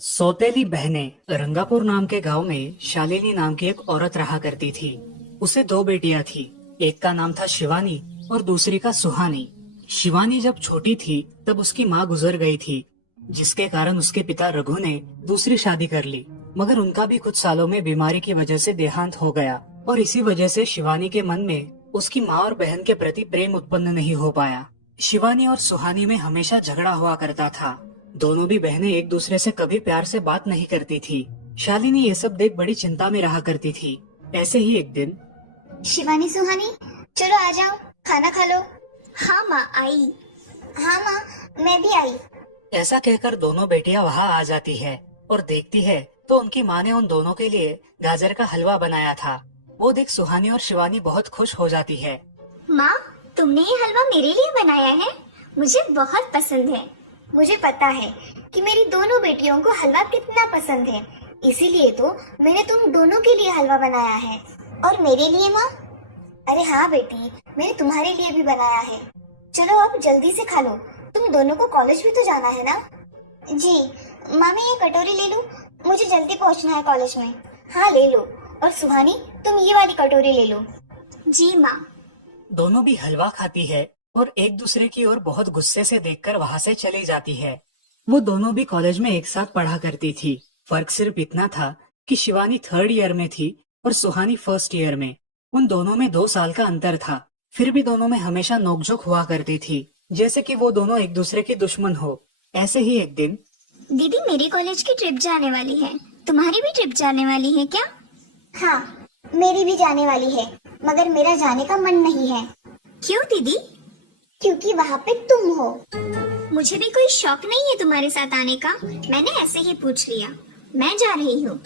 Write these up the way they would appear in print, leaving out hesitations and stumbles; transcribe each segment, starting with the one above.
सौतेली बहनें रंगापुर नाम के गांव में शालिनी नाम की एक औरत रहा करती थी। उसे दो बेटियां थी। एक का नाम था शिवानी और दूसरी का सुहानी। शिवानी जब छोटी थी तब उसकी माँ गुजर गई थी, जिसके कारण उसके पिता रघु ने दूसरी शादी कर ली। मगर उनका भी कुछ सालों में बीमारी की वजह से देहांत हो गया और इसी वजह से शिवानी के मन में उसकी माँ और बहन के प्रति प्रेम उत्पन्न नहीं हो पाया। शिवानी और सुहानी में हमेशा झगड़ा हुआ करता था। दोनों भी बहनें एक दूसरे से कभी प्यार से बात नहीं करती थी। शालिनी ये सब देख बड़ी चिंता में रहा करती थी। ऐसे ही एक दिन शिवानी सुहानी, चलो आ जाओ, खाना खा लो। हाँ माँ आई। हाँ माँ, मैं भी आई। ऐसा कहकर दोनों बेटियां वहाँ आ जाती है और देखती है तो उनकी माँ ने उन दोनों के लिए गाजर का हलवा बनाया था। वो देख सुहानी और शिवानी बहुत खुश हो जाती है। माँ, तुमने ये हलवा मेरे लिए बनाया है? मुझे बहुत पसंद है। मुझे पता है कि मेरी दोनों बेटियों को हलवा कितना पसंद है, इसीलिए तो मैंने तुम दोनों के लिए हलवा बनाया है। और मेरे लिए माँ? अरे हाँ बेटी, मैंने तुम्हारे लिए भी बनाया है। चलो अब जल्दी से खा लो, तुम दोनों को कॉलेज भी तो जाना है ना। जी माँ, मैं ये कटोरी ले लूँ? मुझे जल्दी पहुँचना है कॉलेज में। हाँ ले लो। और सुहानी, तुम ये वाली कटोरी ले लो। जी माँ। दोनों भी हलवा खाती है और एक दूसरे की ओर बहुत गुस्से से देखकर वहाँ से चली जाती है। वो दोनों भी कॉलेज में एक साथ पढ़ा करती थी। फर्क सिर्फ इतना था कि शिवानी 3rd ईयर में थी और सुहानी 1st ईयर में। उन दोनों में 2 साल का अंतर था। फिर भी दोनों में हमेशा नोकझोंक हुआ करती थी, जैसे कि वो दोनों एक दूसरे के दुश्मन हो। ऐसे ही एक दिन दीदी, मेरी कॉलेज की ट्रिप जाने वाली है, तुम्हारी भी ट्रिप जाने वाली है क्या? हाँ, मेरी भी जाने वाली है, मगर मेरा जाने का मन नहीं है। क्यों दीदी? क्योंकि वहाँ पे तुम हो। मुझे भी कोई शौक नहीं है तुम्हारे साथ आने का, मैंने ऐसे ही पूछ लिया। मैं जा रही हूँ।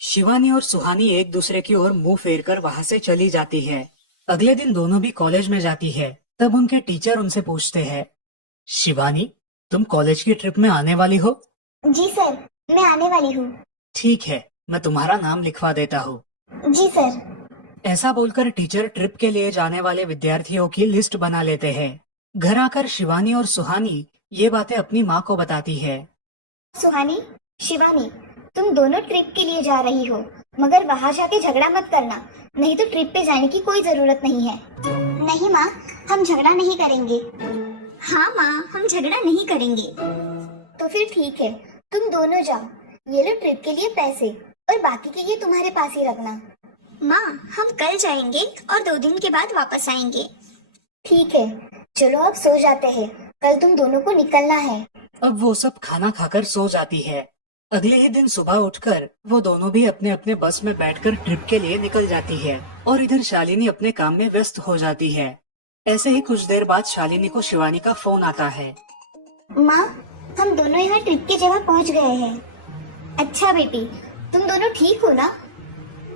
शिवानी और सुहानी एक दूसरे की ओर मुंह फेरकर वहाँ से चली जाती है। अगले दिन दोनों भी कॉलेज में जाती है। तब उनके टीचर उनसे पूछते हैं, शिवानी, तुम कॉलेज की ट्रिप में आने वाली हो? जी सर, मैं आने वाली हूँ। ठीक है, मैं तुम्हारा नाम लिखवा देता हूँ। जी सर। ऐसा बोलकर टीचर ट्रिप के लिए जाने वाले विद्यार्थियों की लिस्ट बना लेते हैं। घर आकर शिवानी और सुहानी ये बातें अपनी माँ को बताती है। सुहानी, शिवानी, तुम दोनों ट्रिप के लिए जा रही हो, मगर वहाँ जाके झगड़ा मत करना, नहीं तो ट्रिप पे जाने की कोई जरूरत नहीं है। नहीं माँ, हम झगड़ा नहीं करेंगे। हाँ माँ, हम झगड़ा नहीं करेंगे। तो फिर ठीक है, तुम दोनों जाओ। ये लो ट्रिप के लिए पैसे, और बाकी के लिए तुम्हारे पास ही रखना। माँ, हम कल जाएंगे और 2 दिन के बाद वापस आएंगे। ठीक है, चलो अब सो जाते हैं, कल तुम दोनों को निकलना है। अब वो सब खाना खाकर सो जाती है। अगले ही दिन सुबह उठकर वो दोनों भी अपने अपने बस में बैठकर ट्रिप के लिए निकल जाती है और इधर शालिनी अपने काम में व्यस्त हो जाती है। ऐसे ही कुछ देर बाद शालिनी को शिवानी का फोन आता है। माँ, हम दोनों यहाँ ट्रिप की जगह पहुँच गए हैं। अच्छा बेटी, तुम दोनों ठीक हो ना?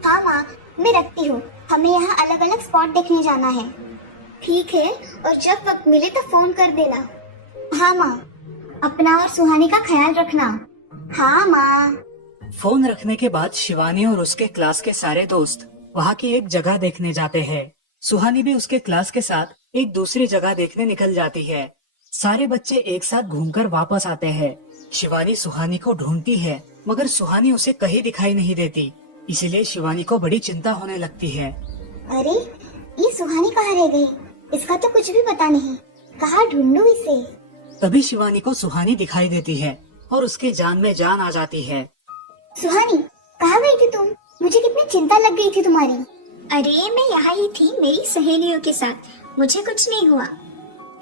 हाँ माँ, मैं रखती हूँ, हमें यहाँ अलग अलग स्पॉट देखने जाना है। ठीक है, और जब वक्त मिले तो फोन कर देना। हाँ माँ, अपना और सुहानी का ख्याल रखना। हाँ माँ। फोन रखने के बाद शिवानी और उसके क्लास के सारे दोस्त वहाँ की एक जगह देखने जाते हैं। सुहानी भी उसके क्लास के साथ एक दूसरी जगह देखने निकल जाती है। सारे बच्चे एक साथ घूमकर वापस आते हैं। शिवानी सुहानी को ढूंढती है, मगर सुहानी उसे कहीं दिखाई नहीं देती। इसीलिए शिवानी को बड़ी चिंता होने लगती है। अरे, ये सुहानी कहाँ रह गई? इसका तो कुछ भी पता नहीं, कहाँ ढूंढूं इसे? तभी शिवानी को सुहानी दिखाई देती है और उसके जान में जान आ जाती है। सुहानी, कहाँ गई थी तुम? मुझे कितनी चिंता लग गई थी तुम्हारी। अरे, मैं यहाँ ही थी मेरी सहेलियों के साथ, मुझे कुछ नहीं हुआ।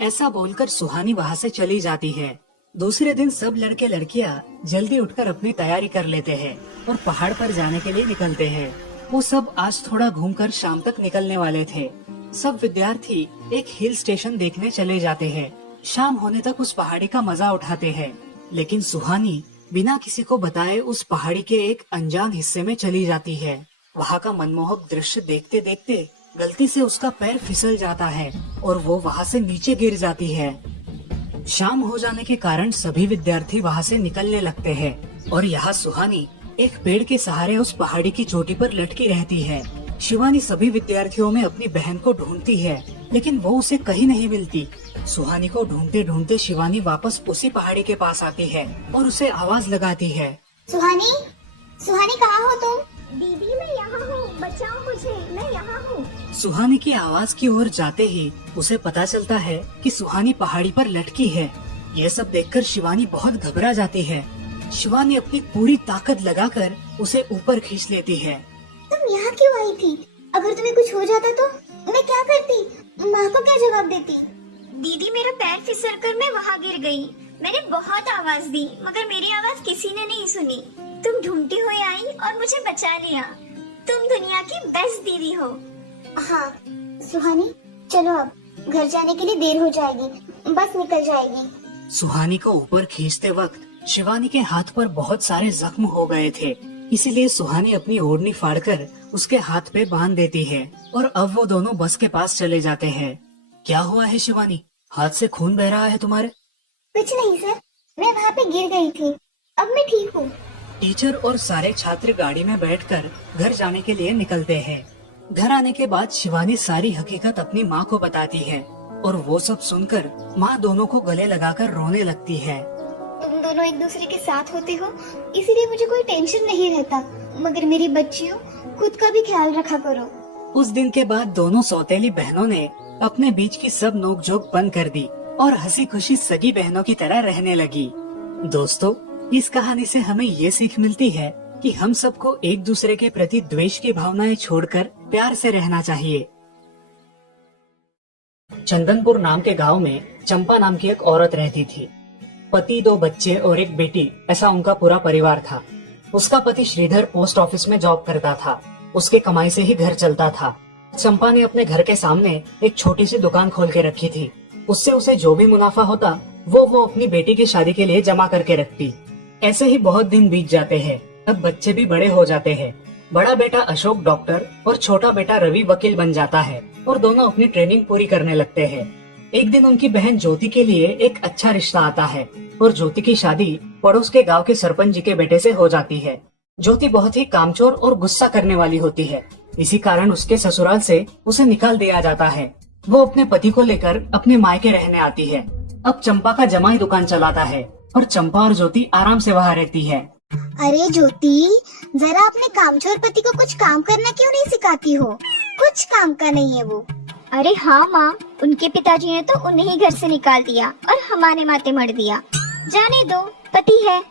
ऐसा बोलकर सुहानी वहाँ से चली जाती है। दूसरे दिन सब लड़के लड़कियाँ जल्दी उठकर अपनी तैयारी कर लेते हैं और पहाड़ पर जाने के लिए निकलते हैं। वो सब आज थोड़ा घूमकर शाम तक निकलने वाले थे। सब विद्यार्थी एक हिल स्टेशन देखने चले जाते हैं। शाम होने तक उस पहाड़ी का मजा उठाते हैं, लेकिन सुहानी बिना किसी को बताए उस पहाड़ी के एक अनजान हिस्से में चली जाती है। वहाँ का मनमोहक दृश्य देखते देखते गलती से उसका पैर फिसल जाता है और वो वहाँ से नीचे गिर जाती है। शाम हो जाने के कारण सभी विद्यार्थी वहाँ से निकलने लगते हैं और यहाँ सुहानी एक पेड़ के सहारे उस पहाड़ी की चोटी पर लटकी रहती है। शिवानी सभी विद्यार्थियों में अपनी बहन को ढूंढती है। लेकिन वो उसे कहीं नहीं मिलती। सुहानी को ढूंढते ढूंढते शिवानी वापस उसी पहाड़ी के पास आती है और उसे आवाज लगाती है। सुहानी, सुहानी कहाँ हो तुम? दीदी मैं यहाँ हूँ, बचाओ मुझे, मैं यहाँ हूँ। सुहानी की आवाज की ओर जाते ही उसे पता चलता है कि सुहानी पहाड़ी पर लटकी है। यह सब देखकर शिवानी बहुत घबरा जाती है। शिवानी अपनी पूरी ताकत लगाकर उसे ऊपर खींच लेती है। तुम यहाँ क्यों आई थी? अगर तुम्हें कुछ हो जाता तो मैं क्या करती? माँ को क्या जवाब देती? दीदी मेरा पैर फिसल कर मैं वहाँ गिर गई। मैंने बहुत आवाज दी मगर मेरी आवाज किसी ने नहीं सुनी। तुम ढूंढती हुई आई और मुझे बचा लिया। तुम दुनिया की बेस्ट दीदी हो। हाँ सुहानी, चलो अब घर जाने के लिए देर हो जाएगी, बस निकल जाएगी। सुहानी को ऊपर खींचते वक्त शिवानी के हाथ पर बहुत सारे जख्म हो गए थे, इसीलिए सुहानी अपनी ओढ़नी फाड़कर उसके हाथ पे बांध देती है और अब वो दोनों बस के पास चले जाते हैं। क्या हुआ है शिवानी, हाथ से खून बह रहा है तुम्हारे? कुछ नहीं सर, मैं वहाँ पे गिर गई थी, अब मैं ठीक हूँ। टीचर और सारे छात्र गाड़ी में बैठकर घर जाने के लिए निकलते हैं। घर आने के बाद शिवानी सारी हकीकत अपनी माँ को बताती है और वो सब सुनकर माँ दोनों को गले लगाकर रोने लगती है। तुम दोनों एक दूसरे के साथ होते हो इसीलिए मुझे कोई टेंशन नहीं रहता, मगर मेरी बच्चियों खुद का भी ख्याल रखा करो। उस दिन के बाद दोनों सौतेली बहनों ने अपने बीच की सब नोकझोंक बंद कर दी और हंसी खुशी सगी बहनों की तरह रहने लगी। दोस्तों, इस कहानी से हमें ये सीख मिलती है कि हम सबको एक दूसरे के प्रति द्वेष की भावनाएं छोड़कर प्यार से रहना चाहिए। चंदनपुर नाम के गांव में चंपा नाम की एक औरत रहती थी। पति, 2 बच्चे और एक बेटी, ऐसा उनका पूरा परिवार था। उसका पति श्रीधर पोस्ट ऑफिस में जॉब करता था। उसके कमाई से ही घर चलता था। चंपा ने अपने घर के सामने एक छोटी सी दुकान खोल के रखी थी। उससे उसे जो भी मुनाफा होता वो अपनी बेटी की शादी के लिए जमा करके रखती। ऐसे ही बहुत दिन बीत जाते हैं। अब बच्चे भी बड़े हो जाते हैं। बड़ा बेटा अशोक डॉक्टर और छोटा बेटा रवि वकील बन जाता है और दोनों अपनी ट्रेनिंग पूरी करने लगते हैं। एक दिन उनकी बहन ज्योति के लिए एक अच्छा रिश्ता आता है और ज्योति की शादी पड़ोस के गांव के सरपंच जी के बेटे से हो जाती है। ज्योति बहुत ही कामचोर और गुस्सा करने वाली होती है। इसी कारण उसके ससुराल से उसे निकाल दिया जाता है। वो अपने पति को लेकर अपने मायके रहने आती है। अब चंपा का जमाई दुकान चलाता है और चंपा और ज्योति आराम से वहाँ रहती है। अरे ज्योति, जरा अपने कामचोर पति को कुछ काम करना क्यों नहीं सिखाती हो? कुछ काम का नहीं है वो। अरे हाँ माँ, उनके पिताजी ने तो उन्हें ही घर से निकाल दिया और हमारे माथे मर दिया। जाने दो, पति है।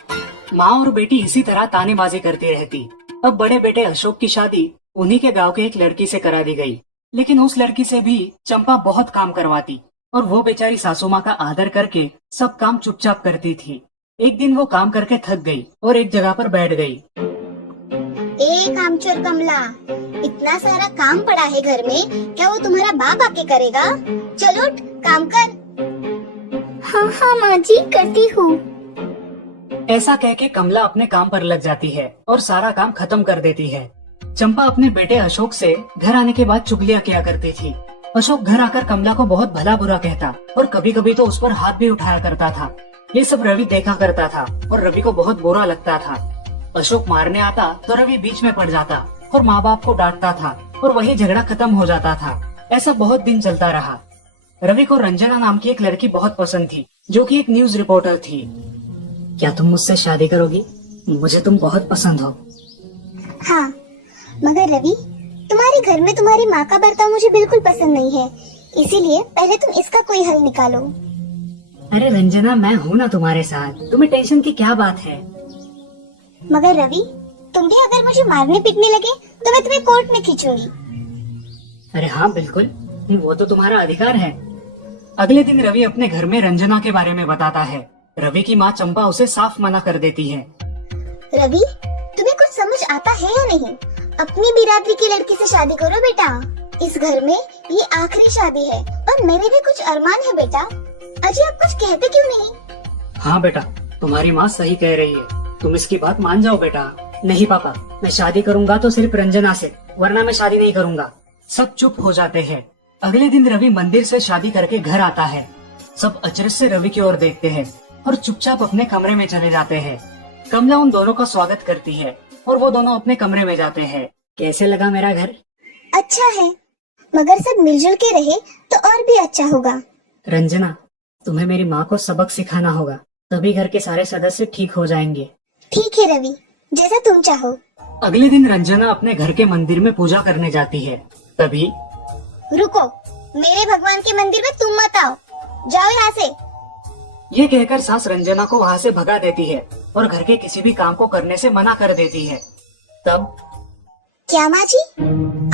माँ और बेटी इसी तरह तानेबाजी करती रहती। अब बड़े बेटे अशोक की शादी उन्हीं के गांव के एक लड़की से करा दी गई, लेकिन उस लड़की से भी चंपा बहुत काम करवाती और वो बेचारी सासू माँ का आदर करके सब काम चुपचाप करती थी। एक दिन वो काम करके थक गई और एक जगह पर बैठ गई। ए कामचोर कमला, इतना सारा काम पड़ा है घर में, क्या वो तुम्हारा बाप आके करेगा? चलो उठ, काम कर। हाँ हाँ माँ जी, करती हूँ। ऐसा कह के कमला अपने काम पर लग जाती है और सारा काम खत्म कर देती है। चंपा अपने बेटे अशोक से घर आने के बाद चुगलियां किया करती थी। अशोक घर आकर कमला को बहुत भला बुरा कहता और कभी कभी तो उस पर हाथ भी उठाया करता था। ये सब रवि देखा करता था और रवि को बहुत बुरा लगता था। अशोक मारने आता तो रवि बीच में पड़ जाता और माँ बाप को डांटता था और वही झगड़ा खत्म हो जाता था। ऐसा बहुत दिन चलता रहा। रवि को रंजना नाम की एक लड़की बहुत पसंद थी, जो कि एक न्यूज रिपोर्टर थी। क्या तुम मुझसे शादी करोगी? मुझे तुम बहुत पसंद हो। हाँ, मगर रवि, तुम्हारे घर में तुम्हारी माँ का बर्ताव मुझे बिल्कुल पसंद नहीं है, इसीलिए पहले तुम इसका कोई हल निकालो। अरे रंजना, मैं हूँ ना तुम्हारे साथ, तुम्हें टेंशन की क्या बात है? मगर रवि, तुम भी अगर मुझे मारने पीटने लगे तो मैं तुम्हें कोर्ट में खींचूंगी। अरे हाँ बिल्कुल, वो तो तुम्हारा अधिकार है। अगले दिन रवि अपने घर में रंजना के बारे में बताता है। रवि की माँ चंपा उसे साफ मना कर देती है। रवि, तुम्हें कुछ समझ आता है या नहीं? अपनी बिरादरी की लड़की से शादी करो बेटा। इस घर में ये आखिरी शादी है और मेरे भी कुछ अरमान है बेटा। अजय, आप कुछ कहते क्यों नहीं? हाँ बेटा, तुम्हारी माँ सही कह रही है, तुम इसकी बात मान जाओ बेटा। नहीं पापा, मैं शादी करूंगा तो सिर्फ रंजना से, वरना मैं शादी नहीं करूंगा। सब चुप हो जाते हैं। अगले दिन रवि मंदिर से शादी करके घर आता है। सब अचरज से रवि की ओर देखते हैं और चुपचाप अपने कमरे में चले जाते हैं। कमला उन दोनों का स्वागत करती है और वो दोनों अपने कमरे में जाते हैं। कैसे लगा मेरा घर? अच्छा है, मगर सब मिलजुल के रहे तो और भी अच्छा होगा। रंजना, तुम्हें मेरी माँ को सबक सिखाना होगा, तभी घर के सारे सदस्य ठीक हो जाएंगे। ठीक है रवि, जैसा तुम चाहो। अगले दिन रंजना अपने घर के मंदिर में पूजा करने जाती है। तभी रुको, मेरे भगवान के मंदिर में तुम मत आओ, जाओ यहाँ से। ये कहकर सास रंजना को वहाँ से भगा देती है और घर के किसी भी काम को करने से मना कर देती है। तब क्या माँ जी,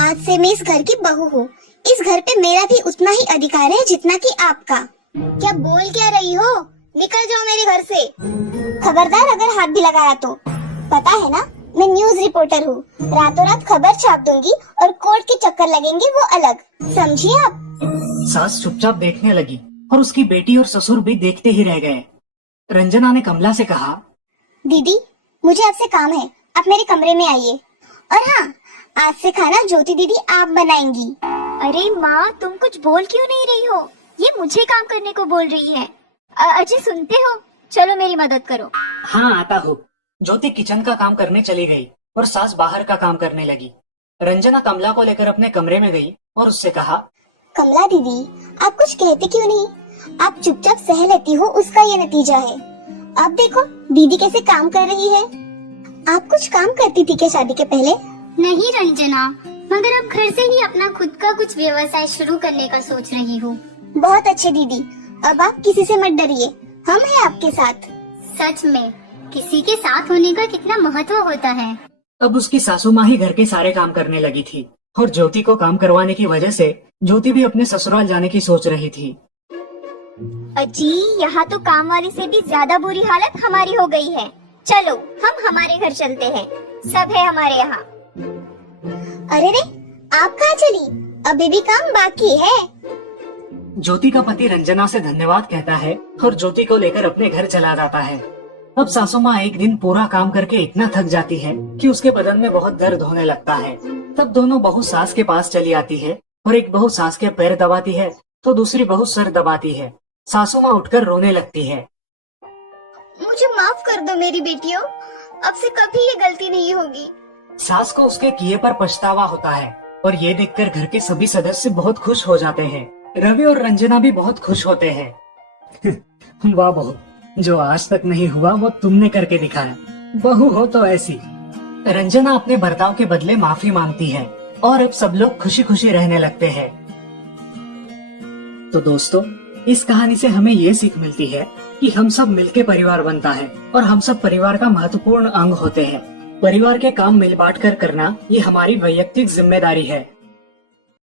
आज से मैं इस घर की बहू हूँ। इस घर पे मेरा भी उतना ही अधिकार है जितना कि आपका। क्या बोल क्या रही हो? निकल जाओ मेरे घर से। खबरदार अगर हाथ भी लगाया तो। पता है ना, मैं न्यूज रिपोर्टर हूँ। रातों रात खबर छाप दूंगी और कोर्ट के चक्कर लगेंगे वो अलग, समझिए आप। सास चुपचाप देखने लगी और उसकी बेटी और ससुर भी देखते ही रह गए। रंजना ने कमला से कहा, दीदी, मुझे आपसे काम है, आप मेरे कमरे में आइए। और हाँ, आज से खाना ज्योति दीदी आप बनाएंगी। अरे माँ, तुम कुछ बोल क्यों नहीं रही हो? ये मुझे काम करने को बोल रही है। अजय सुनते हो? चलो मेरी मदद करो। हाँ आता हूँ। ज्योति किचन का काम करने चली गई और सास बाहर का काम करने लगी। रंजना कमला को लेकर अपने कमरे में गई और उससे कहा, कमला दीदी, आप कुछ कहते क्यों नहीं? आप चुपचाप सह लेती हो, उसका ये नतीजा है। अब देखो दीदी कैसे काम कर रही है। आप कुछ काम करती थी क्या शादी के पहले? नहीं रंजना, मगर अब घर से ही अपना खुद का कुछ व्यवसाय शुरू करने का सोच रही हूँ। बहुत अच्छे दीदी, अब आप किसी से मत डरिए, हम हैं आपके साथ। सच में किसी के साथ होने का कितना महत्व होता है। अब उसकी सासू माँ ही घर के सारे काम करने लगी थी और ज्योति को काम करवाने की वजह से ज्योति भी अपने ससुराल जाने की सोच रही थी। अजी, यहाँ तो काम वाली से भी ज्यादा बुरी हालत हमारी हो गई है। चलो हम हमारे घर चलते हैं, सब है हमारे यहाँ। अरे रे, आप कहाँ चली? अभी भी काम बाकी है। ज्योति का पति रंजना से धन्यवाद कहता है और ज्योति को लेकर अपने घर चला जाता है। अब सासू माँ एक दिन पूरा काम करके इतना थक जाती है कि उसके बदन में बहुत दर्द होने लगता है। तब दोनों बहू सास के पास चली आती है और एक बहू सास के पैर दबाती है तो दूसरी बहू सर दबाती है। सासू माँ उठकर रोने लगती है। मुझे माफ कर दो मेरी बेटियों, अब से कभी ये गलती नहीं होगी। सास को उसके किए पर पछतावा होता है और ये देखकर घर के सभी सदस्य बहुत खुश हो जाते हैं। रवि और रंजना भी बहुत खुश होते हैं। वाह बहू, जो आज तक नहीं हुआ वो तुमने करके दिखाया। बहू हो तो ऐसी। रंजना अपने बर्ताव के बदले माफी मांगती है और अब सब लोग खुशी खुशी रहने लगते हैं। तो दोस्तों, इस कहानी से हमें ये सीख मिलती है कि हम सब मिलके परिवार बनता है और हम सब परिवार का महत्वपूर्ण अंग होते हैं। परिवार के काम मिल बांट कर करना ये हमारी वैयक्तिक जिम्मेदारी है।